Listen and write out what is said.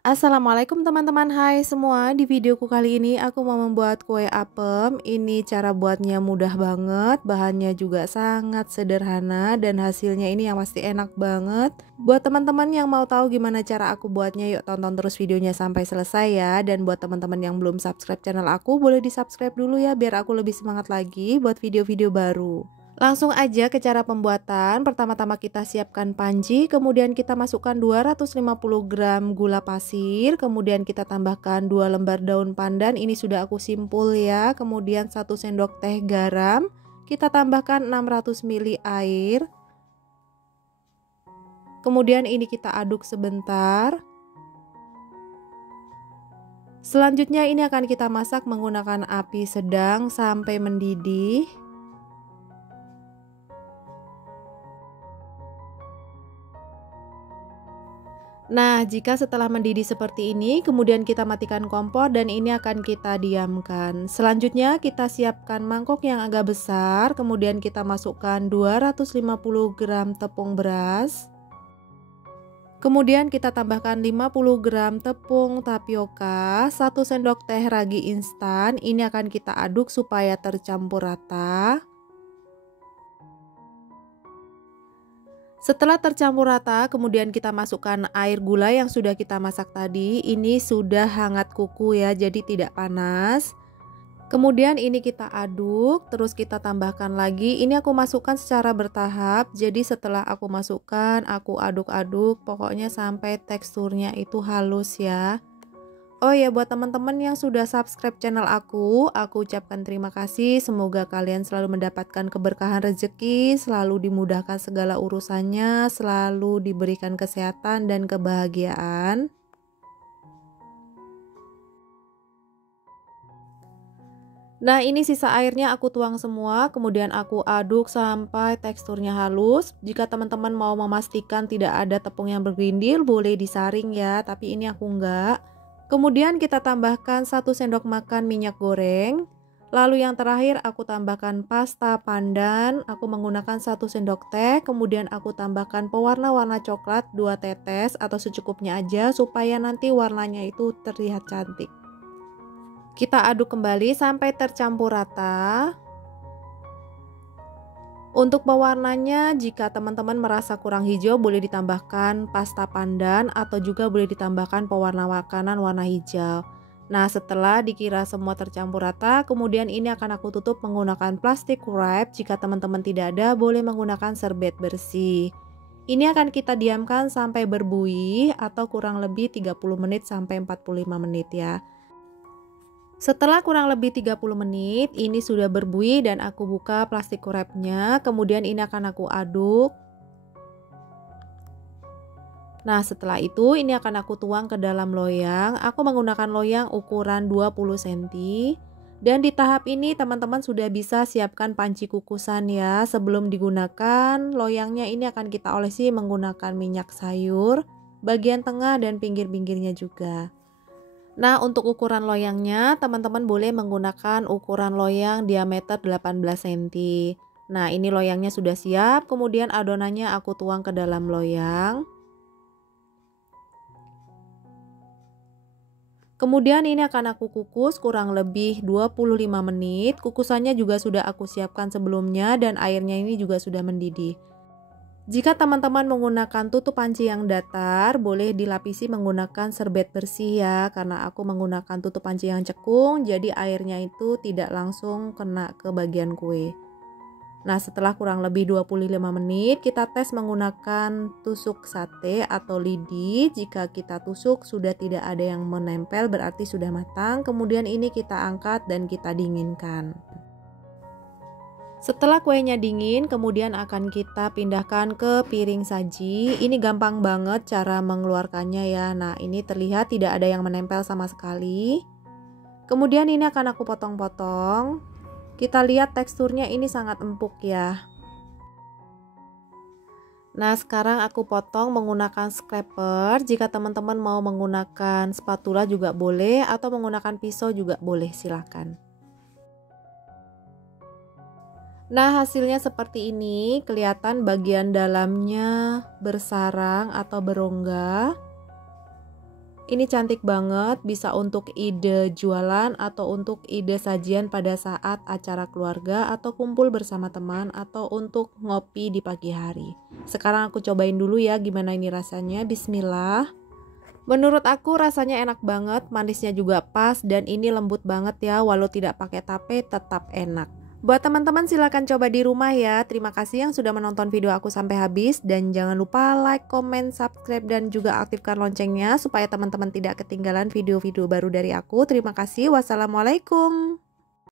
Assalamualaikum teman-teman, hai semua. Di videoku kali ini aku mau membuat kue apem. Ini cara buatnya mudah banget, bahannya juga sangat sederhana dan hasilnya ini yang pasti enak banget. Buat teman-teman yang mau tahu gimana cara aku buatnya, yuk tonton terus videonya sampai selesai ya. Dan buat teman-teman yang belum subscribe channel aku, boleh di subscribe dulu ya biar aku lebih semangat lagi buat video-video baru. Langsung aja ke cara pembuatan. Pertama-tama kita siapkan panci, kemudian kita masukkan 250 gram gula pasir, kemudian kita tambahkan 2 lembar daun pandan, ini sudah aku simpul ya. Kemudian 1 sendok teh garam, kita tambahkan 600 ml air. Kemudian ini kita aduk sebentar. Selanjutnya ini akan kita masak menggunakan api sedang sampai mendidih. Nah, jika setelah mendidih seperti ini, kemudian kita matikan kompor dan ini akan kita diamkan. Selanjutnya kita siapkan mangkok yang agak besar, kemudian kita masukkan 250 gram tepung beras. Kemudian kita tambahkan 50 gram tepung tapioka, 1 sendok teh ragi instan. Ini akan kita aduk supaya tercampur rata. Setelah tercampur rata, kemudian kita masukkan air gula yang sudah kita masak tadi. Ini sudah hangat kuku ya, jadi tidak panas. Kemudian ini kita aduk, terus kita tambahkan lagi. Ini aku masukkan secara bertahap. Jadi setelah aku masukkan, aku aduk-aduk, pokoknya sampai teksturnya itu halus ya. Oh ya, buat teman-teman yang sudah subscribe channel aku ucapkan terima kasih. Semoga kalian selalu mendapatkan keberkahan rezeki, selalu dimudahkan segala urusannya, selalu diberikan kesehatan dan kebahagiaan. Nah, ini sisa airnya aku tuang semua, kemudian aku aduk sampai teksturnya halus. Jika teman-teman mau memastikan tidak ada tepung yang bergerindil, boleh disaring ya, tapi ini aku enggak. Kemudian kita tambahkan 1 sendok makan minyak goreng. Lalu yang terakhir aku tambahkan pasta pandan. Aku menggunakan 1 sendok teh. Kemudian aku tambahkan pewarna warna coklat 2 tetes atau secukupnya aja supaya nanti warnanya itu terlihat cantik. Kita aduk kembali sampai tercampur rata. Untuk pewarnanya, jika teman-teman merasa kurang hijau, boleh ditambahkan pasta pandan atau juga boleh ditambahkan pewarna makanan warna hijau. Nah, setelah dikira semua tercampur rata, kemudian ini akan aku tutup menggunakan plastik wrap. Jika teman-teman tidak ada, boleh menggunakan serbet bersih. Ini akan kita diamkan sampai berbuih atau kurang lebih 30 menit sampai 45 menit ya. Setelah kurang lebih 30 menit, ini sudah berbuih dan aku buka plastik wrapnya. Kemudian ini akan aku aduk. Nah, setelah itu ini akan aku tuang ke dalam loyang. Aku menggunakan loyang ukuran 20 cm. Dan di tahap ini teman-teman sudah bisa siapkan panci kukusan ya. Sebelum digunakan, loyangnya ini akan kita olesi menggunakan minyak sayur, bagian tengah dan pinggir-pinggirnya juga. Nah, untuk ukuran loyangnya, teman-teman boleh menggunakan ukuran loyang diameter 18 cm. Nah, ini loyangnya sudah siap, kemudian adonannya aku tuang ke dalam loyang. Kemudian ini akan aku kukus kurang lebih 25 menit. Kukusannya juga sudah aku siapkan sebelumnya dan airnya ini juga sudah mendidih. Jika teman-teman menggunakan tutup panci yang datar, boleh dilapisi menggunakan serbet bersih ya, karena aku menggunakan tutup panci yang cekung, jadi airnya itu tidak langsung kena ke bagian kue. Nah, setelah kurang lebih 25 menit, kita tes menggunakan tusuk sate atau lidi. Jika kita tusuk sudah tidak ada yang menempel, berarti sudah matang. Kemudian ini kita angkat dan kita dinginkan. Setelah kuenya dingin, kemudian akan kita pindahkan ke piring saji. Ini gampang banget cara mengeluarkannya ya. Nah, ini terlihat tidak ada yang menempel sama sekali. Kemudian ini akan aku potong-potong. Kita lihat teksturnya ini sangat empuk ya. Nah, sekarang aku potong menggunakan scraper. Jika teman-teman mau menggunakan spatula juga boleh, atau menggunakan pisau juga boleh, silakan. Nah, hasilnya seperti ini, kelihatan bagian dalamnya bersarang atau berongga. Ini cantik banget, bisa untuk ide jualan atau untuk ide sajian pada saat acara keluarga atau kumpul bersama teman atau untuk ngopi di pagi hari. Sekarang aku cobain dulu ya gimana ini rasanya. Bismillah. Menurut aku rasanya enak banget, manisnya juga pas dan ini lembut banget ya, walau tidak pakai tape tetap enak. Buat teman-teman silahkan coba di rumah ya. Terima kasih yang sudah menonton video aku sampai habis. Dan jangan lupa like, comment, subscribe, dan juga aktifkan loncengnya supaya teman-teman tidak ketinggalan video-video baru dari aku. Terima kasih. Wassalamualaikum.